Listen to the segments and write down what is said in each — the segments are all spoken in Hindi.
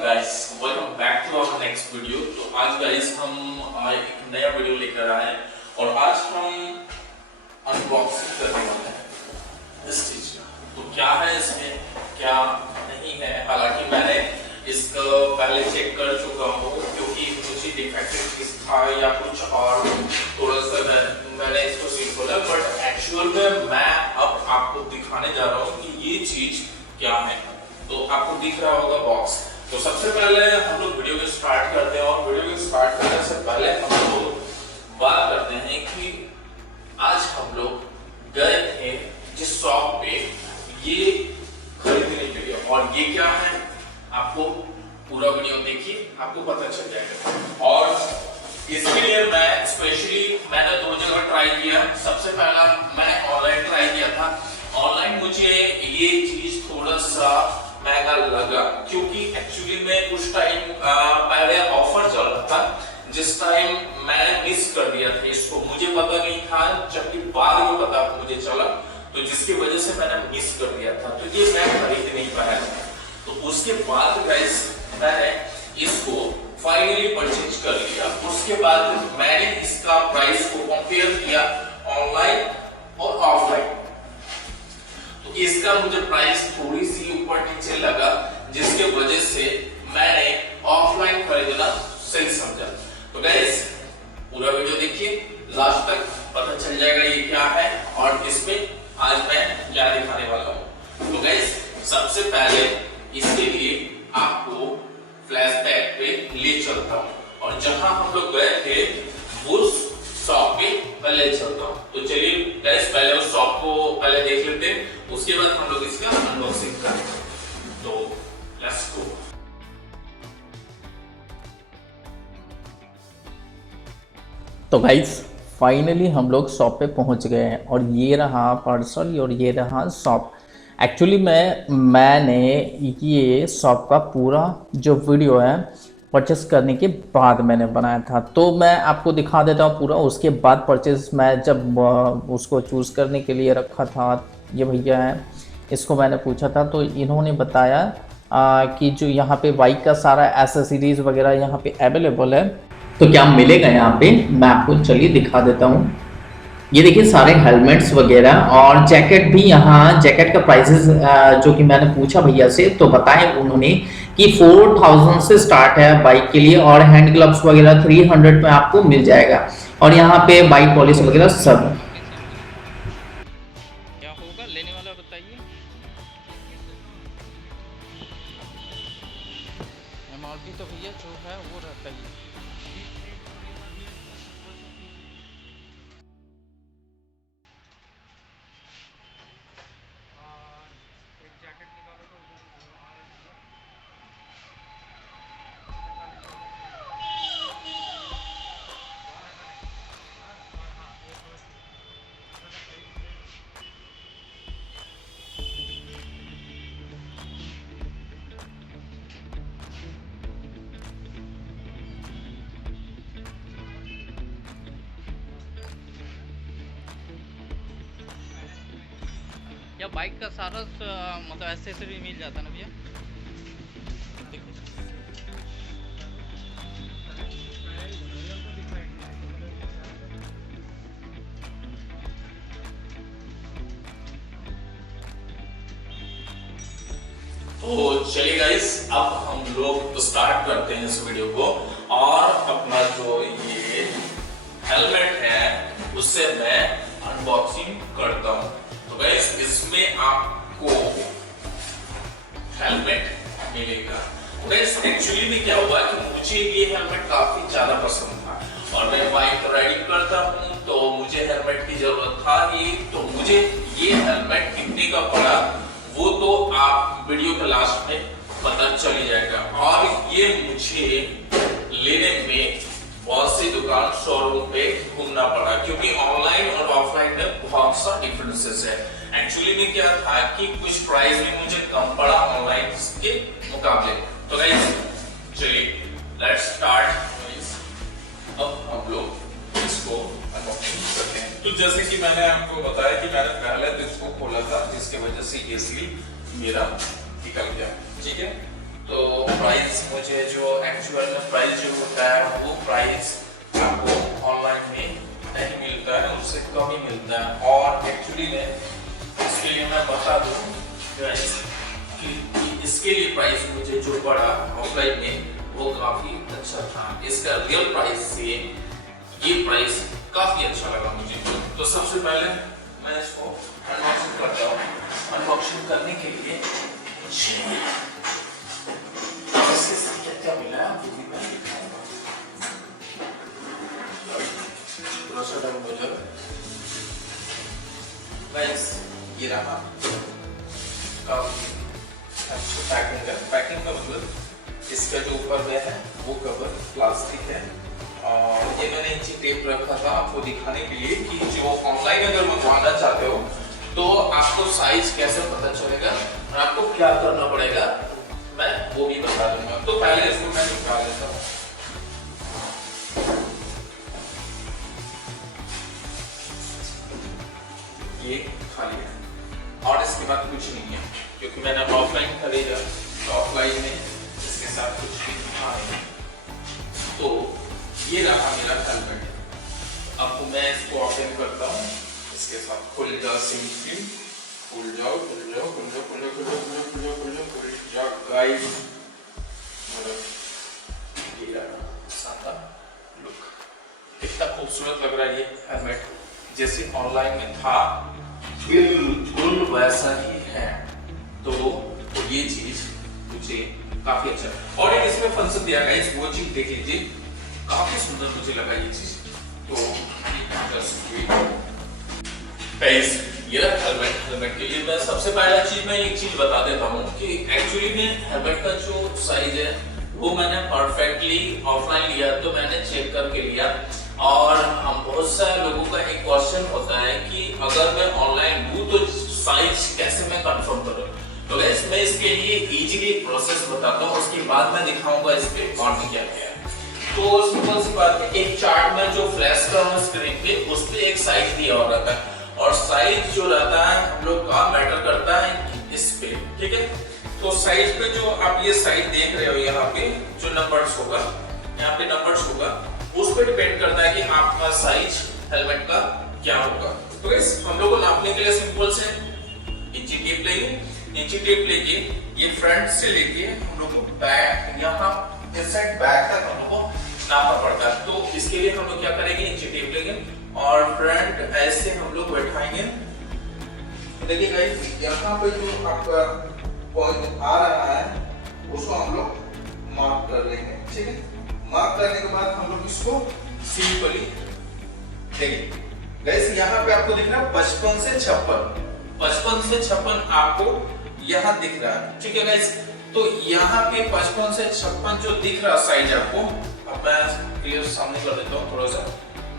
Guys, welcome back to our next video. तो आज गाइस हम एक नया वीडियो लेकर आए हैं और आज हम अनबॉक्सिंग करने वाले हैं इस चीज का। तो क्या है इसमें, क्या नहीं है। हालांकि मैंने इसको पहले चेक कर चुका हूँ क्योंकि कुछ ही डिफेक्टिव चीज था या कुछ और थोड़ा सा मैंने इसको सील खोला, बट एक्चुअल में मैं अब आपको दिखाने जा रहा हूँ कि ये चीज क्या है। तो आपको दिख रहा होगा बॉक्स। तो सबसे पहले हम लोग वीडियो को स्टार्ट करते हैं और वीडियो को स्टार्ट करने से पहले हम लोग बात करते हैं कि आज हम लोग गए थे जिस शॉप पे ये खरीदने के लिए, और ये क्या है आपको पूरा वीडियो देखिए, आपको पता चल जाएगा। और इसके लिए मैं स्पेशली मैंने दो जगह ट्राई किया। सबसे पहला मैं ऑनलाइन ट्राई किया था। ऑनलाइन मुझे ये चीज थोड़ा सा महंगा लगा क्योंकि एक्चुअली में कुछ टाइम पहले ऑफर चल रहा था, जिस टाइम मैंने मिस कर दिया था इसको। मुझे पता नहीं था, जबकि बाद में पता मुझे चला, तो जिसकी वजह से मैंने मिस कर दिया था। तो ये मैं खरीद नहीं पाया। तो उसके बाद गाइस मैंने इसको फाइनली परचेज कर लिया। उसके बाद मैंने इसका प्राइस को कंपेयर किया ऑनलाइन और ऑफलाइन। तो इसका मुझे प्राइस थोड़ी सी ऊपर नीचे लगा, जिसके वजह से मैंने ऑफलाइन खरीदना सही समझा। तो गाइस पूरा वीडियो देखिए लास्ट तक, पता चल जाएगा ये क्या है और इसमें आज मैं क्या दिखाने वाला हूँ। तो गाइस सबसे पहले इसके लिए आपको फ्लैशबैक पे ले चलता हूँ और जहां हम लोग गए थे उस शॉप पे पहले चलता हूँ। तो चलिए गाइस पहले उस शॉप को पहले देख लेते हैं, उसके बाद हम लोग इसका अनबॉक्सिंग करेंगे। तो लेट्स गो। तो गाइस फाइनली हम लोग शॉप पे पहुंच गए हैं और ये रहा पार्सल और ये रहा शॉप। एक्चुअली मैंने ये शॉप का पूरा जो वीडियो है परचेस करने के बाद मैंने बनाया था, तो मैं आपको दिखा देता हूँ पूरा। उसके बाद परचेस मैं जब उसको चूज़ करने के लिए रखा था, ये भैया हैं, इसको मैंने पूछा था तो इन्होंने बताया कि जो यहाँ पे बाइक का सारा एसेसरीज वगैरह यहाँ पे अवेलेबल है। तो क्या मिलेगा यहाँ पे मैं आपको चलिए दिखा देता हूँ। ये देखिए सारे हेलमेट्स वगैरह और जैकेट भी यहाँ। जैकेट का प्राइसेस जो कि मैंने पूछा भैया से तो बताए उन्होंने कि 4000 से स्टार्ट है बाइक के लिए, और हैंड ग्लव्स वगैरह 300 में आपको मिल जाएगा। और यहाँ पे बाइक पॉलिश वगैरह सब। क्या होगा लेने वाला बताइए। एमआरपी तो भैया जो है वो रहता ही है। या बाइक का सारा मतलब एक्सेसरी मिल जाता ना भैया। तो चलिए गाइस अब हम लोग स्टार्ट करते हैं इस वीडियो को, और अपना जो ये हेलमेट है उससे मैं अनबॉक्सिंग करता हूँ। तो गाइस इसमें आपको हेलमेट मिलेगा। गाइस एक्चुअली में क्या हुआ कि मुझे ये हेलमेट काफी ज्यादा पसंद था और मैं बाइक राइडिंग करता हूँ तो मुझे हेलमेट की जरूरत था ही। तो मुझे ये हेलमेट कितने का पड़ा वो तो आप वीडियो के लास्ट में पता चल ही जाएगा। और ये मुझे लेने में बहुत सी दुकान शोरूम पे घूमना पड़ा क्योंकि ऑनलाइन और ऑफलाइन में बहुत सा डिफरेंसेस है। एक्चुअली में क्या था कि कुछ प्राइस में मुझे कम पड़ा ऑनलाइन के मुकाबले। तो गाइस चलिए लेट्स स्टार्ट। अब हम लोग इसको अनबॉक्सिंग करते हैं। तो जैसे कि मैंने आपको बताया कि मैंने पहले तो इसको खोला था, जिसके वजह से ये सील मेरा निकल गया। ठीक है, तो प्राइस मुझे जो एक्चुअल में प्राइस जो होता है वो प्राइस आपको ऑनलाइन में नहीं मिलता है, उससे कम ही मिलता है। और एक्चुअली में इसके लिए मैं बता दूं कि इसके लिए प्राइस मुझे जो पड़ा ऑफलाइन में वो काफी अच्छा था। इसका रियल प्राइस से ये प्राइस काफी अच्छा लगा मुझे। तो सबसे पहले मैं इसको अनबॉक्सिंग करता हूँ। अनबॉक्सिंग करने के लिए क्या मिला है वो भी मैं दिखाऊंगा। थोड़ा सा डाउन हो जाए गाइस, ये रहा काफी अच्छा पैकिंग है। पैकिंग का मतलब इसका जो ऊपर में है वो कवर प्लास्टिक है, और ये मैंने इंची टेप रखा था आपको दिखाने के लिए कि जो ऑनलाइन अगर मंगवाना चाहते हो तो आपको साइज कैसे पता चलेगा और आपको क्या करना पड़ेगा, मैं वो भी बता दूंगा। तो पहले इसको मैं निकाल लेता हूँ। ये खाली है और इसके बाद कुछ नहीं है, क्योंकि मैंने ऑफलाइन खरीदा तो ऑफलाइन में इसके साथ कुछ भी नहीं। तो ये रहा मेरा हेलमेट। अब मैं इसको ओपन करता हूँ, इसके साथ खुल जाओ सिंपली, खुल जाओ खुल जाओ खुल जाओ खुल जाओ खुल जाओ खुल जाओ खुल जाओ खुल जाओ खुल जाओ गाइस। ये रहा शानदार लुक, कितना खूबसूरत लग रहा है ये हेलमेट, जैसे ऑनलाइन में था बिल्कुल वैसा ही है। तो ये चीज मुझे काफी अच्छा, और एक इसमें फंक्शन दिया गया है, वो चीज देख लीजिए, काफी सुंदर मुझे लगा ये चीज। तो ये हेलमेट के लिए मैं सबसे पहला चीज मैं एक चीज बता देता हूँ कि एक्चुअली में हेलमेट का जो साइज है वो मैंने परफेक्टली ऑफलाइन लिया, तो मैंने चेक करके लिया। और हम बहुत सारे लोगों का एक क्वेश्चन होता है कि अगर मैं ऑनलाइन लूं तो साइज कैसे मैं कंफर्म करूं। तो गाइस मैं इसके लिए इजीली प्रोसेस बताता हूं, उसके बाद मैं दिखाऊंगा इस पे कौन क्या है। तो सिंपल सी बात है, एक चार्ट में जो फ्लैश कर रहा हूं स्क्रीन पे, उस पे एक साइज दिया हुआ रहता है, और साइज जो रहता है हम लोग का मैटर करता है इस पे, ठीक है। तो साइज पे जो आप ये साइज देख रहे हो, यहाँ पे जो नंबर्स होगा, यहाँ पे नंबर्स होगा, उस पे डिपेंड करता है कि आपका साइज हेलमेट का क्या होगा। तो गाइस हम लोग को नापने के लिए सिंपल से इंची टेप लेंगे। इंची टेप लेके ये फ्रंट से लेके हम लोग को बैक, यहाँ इस साइड बैक तक हम लोग को नापना पड़ता है। तो इसके लिए हम लोग क्या करेंगे, इंची टेप लेंगे और फ्रंट ऐसे हम लोग बैठाएंगे। देखिए गाइस, यहाँ पे जो आपका पॉइंट आ रहा है उसको हम लोग मार्क कर लेंगे, ठीक है। मार्क करने के बाद हम लोग इसको सिंपली देखिए गाइस, यहाँ पे आपको दिख रहा है 55 से 56, 55 से 56 आपको यहाँ दिख रहा है, ठीक है गाइस। तो यहाँ पे 55 से 56 जो दिख रहा साइज आपको, अब मैं क्लियर सामने कर देता हूँ थोड़ा सा,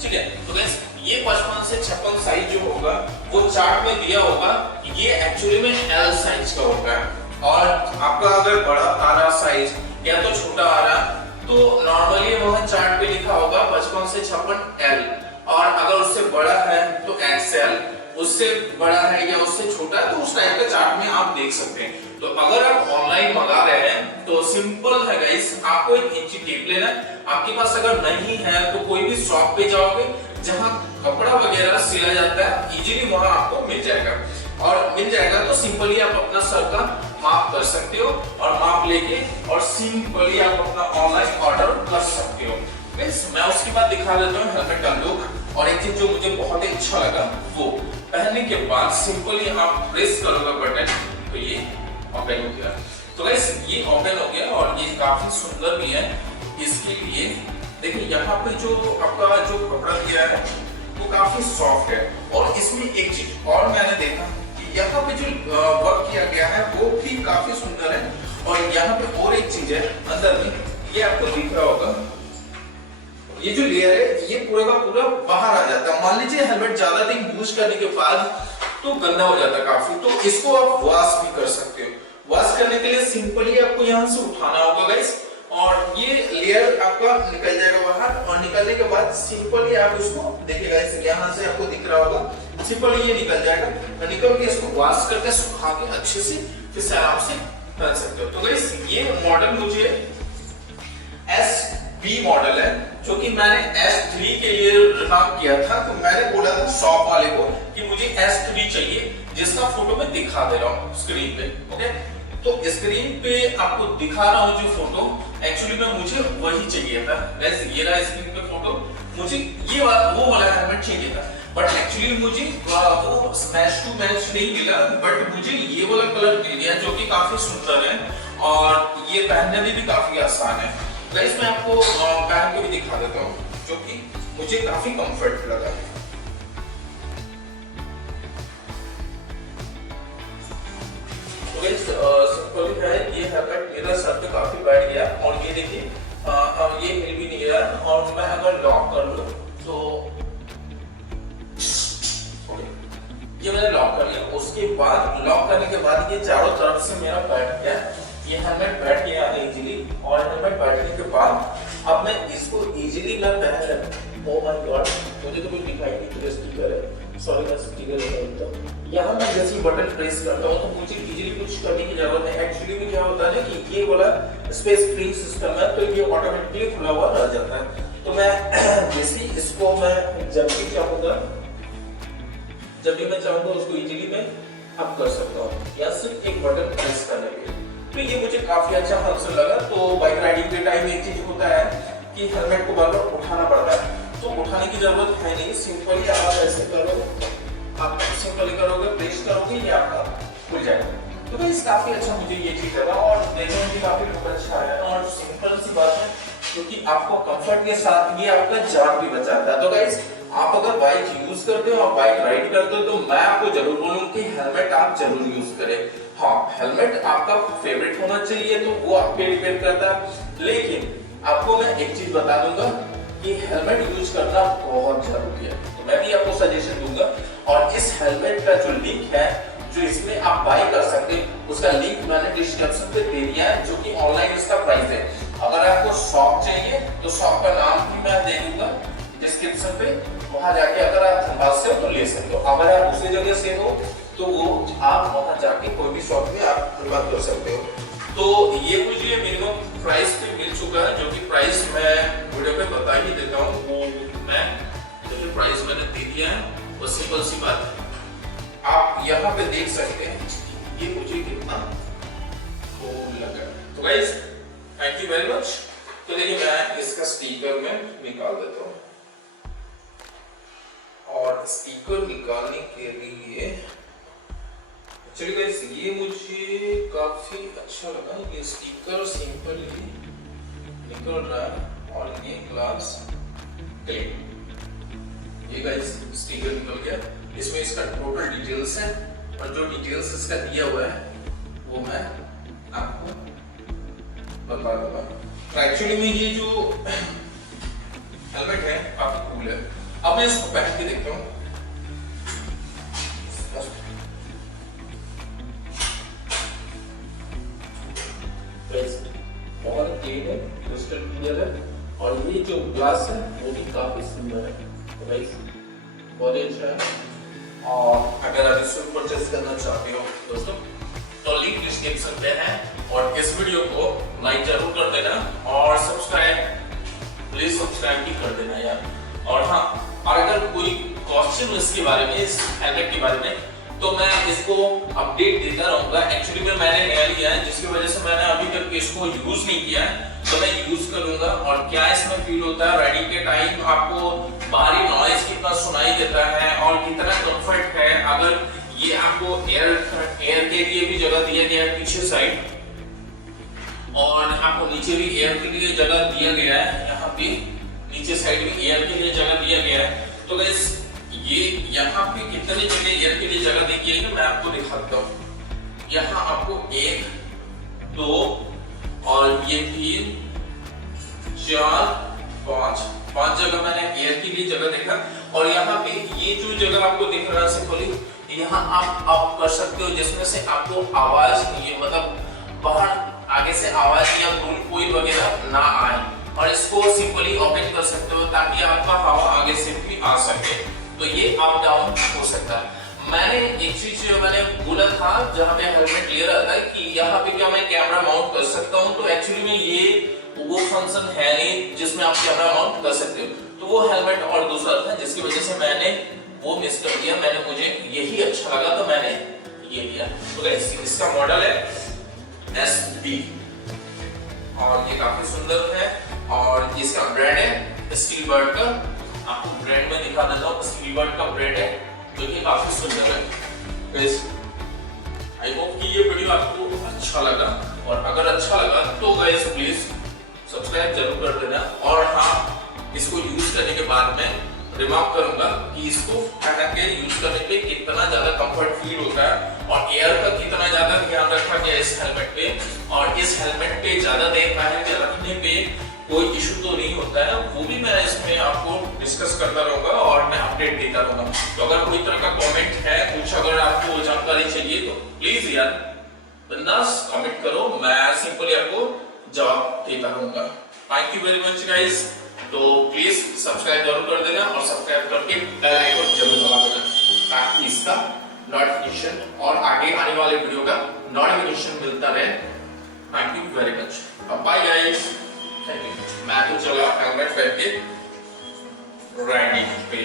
ठीक है। तो गाइस ये 55 से 56 साइज जो होगा वो चार्ट में दिया होगा, ये एक्चुअली में एल साइज का होगा। और आपका अगर बड़ा आ रहा साइज या तो छोटा आ रहा, तो नॉर्मली वह चार्ट पे लिखा होगा 55 से 56 एल, और अगर उससे बड़ा है तो एक्सएल, उससे बड़ा है या उससे छोटा है तो उस टाइप का चार्ट में आप देख सकते हैं। तो अगर आप ऑनलाइन मंगा रहे हैं तो सिंपल है गाइस, आपको एक इंची टेप लेना है। आपके पास अगर नहीं है तो कोई भी शॉप पे जाओगे जहां कपड़ा वगैरह सिला जाता है, इजीली वहां आपको मिल जाएगा, और मिल जाएगा तो सिंपली आप अपना सर का माप कर सकते हो, और माप लेके और सिंपली आप अपना ऑनलाइन ऑर्डर कर सकते हो। मैं उसके बाद दिखा देता हूँ हेलमेट का लुक। और एक चीज जो मुझे बहुत ही अच्छा लगा, वो पहनने के बाद सिंपली आप प्रेस करोगे बटन तो ये ओपन हो गया। तो गाइस ये ओपन हो गया और ये काफी सुंदर भी है। इसके लिए देखिए यहाँ पे जो आपका जो कपड़ा दिया है वो काफी सॉफ्ट है, और इसमें एक चीज और मैंने देखा कि यहाँ पे जो वर्क किया गया है वो भी काफी सुंदर है। और यहाँ पे और एक चीज है अंदर में, ये आपको दिख रहा होगा, ये जो लेयर है ये पूरा का पूरा बाहर आ जाता है। मान लीजिए हेलमेट ज्यादा दिन यूज करने के बाद तो गंदा हो जाता है काफी, तो इसको आप वॉश भी कर सकते हो। वॉश करने के लिए सिंपली आपको यहाँ से उठाना होगा गाइस, और ये लेयर आपका निकल जाएगा बाहर, और निकलने के बाद सिंपली आप इसको देखिए गाइस, यहाँ से आपको दिख रहा होगा सिंपली ये निकल जाएगा। निकल के इसको वॉश करके सुखा के अच्छे से फिर से आराम से पहन सकते हो। तो गाइस ये मॉडल मुझे SB मॉडल है, जो कि मैंने S3 के लिए रिमार्क किया था। तो मैंने बोला था शॉप वाले को कि मुझे S3 चाहिए, जिसका फोटो मैं दिखा दे रहा हूँ स्क्रीन पे। ओके, तो स्क्रीन पे आपको दिखा रहा हूँ जो फोटो, एक्चुअली में मुझे वही चाहिए था। गाइस ये रहा स्क्रीन पे फोटो, मुझे ये वो वाला हेलमेट चाहिए था, बट एक्चुअली मुझे वो मैच टू मैच नहीं मिला, बट मुझे ये वाला कलर मिल गया जो कि काफी सुंदर है और ये पहनने में भी काफी आसान है। गाइस मैं आपको पहन के भी दिखा देता हूँ, जो कि मुझे काफी कंफर्ट लगा है। तो गाइस सिंपल है, ये हेलमेट मेरा सर पे काफी बैठ गया और ये देखिए ये हिल भी नहीं रहा। और मैं अगर लॉक कर लूं तो ये मैंने लॉक कर लिया। उसके बाद लॉक करने के बाद ये चारों तरफ से मेरा बैठ गया, ये हेलमेट बैठ गया इजीली। और हेलमेट बैठने के बाद अब मैं इसको इजीली मैं पहन लेता। ओह माय गॉड, मुझे तो कुछ दिखाई नहीं, तो स्टिकर है, सॉरी मैं स्टिकर लगाता हूं। यहाँ मैं जैसे बटन प्रेस करता हूँ तो मुझे इजीली कुछ करने की जरूरत है। एक्चुअली में क्या होता है ना कि ये वाला स्पेस फ्री सिस्टम है, तो ये ऑटोमेटिकली खुला हुआ रह जाता है। तो मैं जैसे इसको मैं जब भी चाहूंगा उसको इजीली मैं अप कर सकता हूँ, या सिर्फ एक बटन प्रेस करने के। तो ये मुझे काफी अच्छा फंक्शन लगा। तो बाइक राइडिंग के टाइम एक चीज होता है कि हेलमेट को बार बार उठाना पड़ता है, तो उठाने की जरूरत है नहीं। सिंपली आप ऐसे करो, आप सिंपली करोगे, प्रेस करोगे, ये आपका खुल जाएगा। तो गाइस काफी अच्छा मुझे ये चीज लगा और देखने में भी काफी लुक अच्छा है और सिंपल सी बात है, क्योंकि आपको कंफर्ट के साथ ये आपका जान भी बचाता है। तो गाइस आप अगर बाइक यूज करते हो और बाइक राइड करते हो, तो मैं आपको जरूर बोलूंगा कि हेलमेट आप जरूर यूज करें। हाँ, हेलमेट आपका फेवरेट होना चाहिए, तो वो आप पे डिपेंड करता है। लेकिन आपको मैं एक चीज बता दूंगा कि हेलमेट यूज करना बहुत जरूरी है। तो मैं भी आपको सजेशन दूंगा, और इस हेलमेट का जो लिंक है, जो इसमें आप बाय कर सकते हैं, उसका लिंक मैंने डिस्क्रिप्शन पे दे दिया है, जो कि ऑनलाइन इसका प्राइस है। अगर आपको शॉप चाहिए तो शॉप का नाम भी मैं दे दूंगा डिस्क्रिप्शन पे, वहां जाके अगर आप धनबाद से हो तो ले सकते हो। अगर आप दूसरी जगह से हो तो वो आप वहां जाके कोई भी शॉप में आप धनबाद कर सकते हो। तो ये मुझे मिनिमम प्राइस पे मिल चुका है, जो कि प्राइस मैं वीडियो पे बता ही देता हूँ। वो मैं जो प्राइस मैंने दे दिया है, वो सिंपल सी बात है, आप यहाँ पे देख सकते हैं ये मुझे कितना कूल लगा। तो guys thank you very much. तो देखिए मैं इसका स्टिकर में निकाल देता हूँ, और स्टिकर निकालने के लिए एक्चुअली गाइस ये मुझे काफी अच्छा लगा। ये स्टिकर सिंपली निकल रहा है और ये ग्लास क्लिप, ये गाइस स्टिकर निकल गया। इसमें इसका टोटल डिटेल्स है, और जो डिटेल्स इसका दिया हुआ है वो मैं आपको बता दूंगा। तो एक्चुअली में ये जो हेलमेट है काफी कूल है। अब मैं इसको पहन के देखता हूँ। बहुत क्लीन है, क्रिस्टल क्लियर है, और ये जो ग्लास है वो भी काफी सुंदर है। तो गाइस बहुत अच्छा है। और अगर आप इसको परचेस करना चाहते हो दोस्तों, तो लिंक डिस्क्रिप्शन पे है, और इस वीडियो को लाइक जरूर कर देना और सब्सक्राइब प्लीज सब्सक्राइब भी कर देना यार। और हाँ, और अगर कोई क्वेश्चन इसके बारे में, इस हेलमेट के बारे में, तो मैं इसको अपडेट देता रहूंगा। एक्चुअली में मैंने नया लिया है, जिसकी वजह से मैंने अभी तक इसको यूज नहीं किया है, तो मैं यूज करूंगा। और क्या इसमें फील होता है राइडिंग के टाइम, आपको बाहरी नॉइज कितना सुनाई देता है और कितना कंफर्ट है। अगर ये आपको एयर के लिए भी जगह दिया गया है पीछे साइड, और आपको नीचे भी एयर के लिए जगह दिया गया है, यहाँ पे नीचे साइड भी एयर के लिए जगह दिया गया है। तो गाइस ये यहाँ पे कितने जगह एयर के लिए जगह दी गई है मैं आपको दिखाता हूँ। यहाँ आपको 1 2 और ये 3 4 5 जगह मैंने एयर के लिए जगह देखा। और यहाँ पे ये जो जगह आपको दिख रहा है सिंपली, यहाँ आप अप कर सकते हो, जिसमें से आपको आवाज, ये मतलब बाहर आगे से आवाज या धूल कोई वगैरह ना आए, और इसको सिंपली ओपन कर सकते हो ताकि आपका हवा आगे से भी आ सके। तो ये अप डाउन हो सकता है। मैंने एक चीज मैंने बोला था जहाँ पे हेलमेट ले रहा था कि यहाँ पे क्या मैं कैमरा माउंट कर सकता हूँ, तो एक्चुअली में ये वो फंक्शन है नहीं जिसमें आप कैमरा माउंट कर सकते हो, तो वो हेलमेट और दूसरा था जिसकी वजह से मैंने वो मिस कर दिया। मैंने मुझे यही अच्छा लगा तो मैंने ये लिया। तो गाइस इसका मॉडल है SB और ये काफी सुंदर है और इसका ब्रांड है स्टील बर्ड का। आपको ब्रांड में दिखा देता हूँ, स्टील बर्ड का ब्रांड है जो कि काफी सुंदर है। गाइस आई होप कि ये वीडियो आपको अच्छा लगा और अगर अच्छा लगा तो गाइस प्लीज सब्सक्राइब जरूर कर देना। और हाँ, इसको यूज करने के बाद में रिमार्क करूंगा कि इसको पहन के यूज करने पे कितना ज्यादा कंफर्ट फील होता है और एयर का कितना ज्यादा ध्यान रखा गया इस हेलमेट पे, और इस हेलमेट पे ज्यादा देर पहन के रखने पे कोई इशू तो नहीं होता है, वो भी मैं इसमें आपको डिस्कस करता रहूंगा और मैं अपडेट देता रहूंगा। तो अगर कोई तरह का कमेंट है, कुछ अगर आपको जानकारी चाहिए तो प्लीज यार बिंदास कमेंट करो, मैं सिंपली आपको जवाब देता रहूंगा। Thank you very much guys. तो प्लीज सब्सक्राइब जरूर कर देना और सब्सक्राइब करके बेल आइकन जरूर दबा देना ताकि इसका नोटिफिकेशन और आगे आने वाले वीडियो का नोटिफिकेशन मिलता रहे। Thank you very much, bye guys. Thank you. मैं तो चला हेलमेट पहन के राइडिंग पे।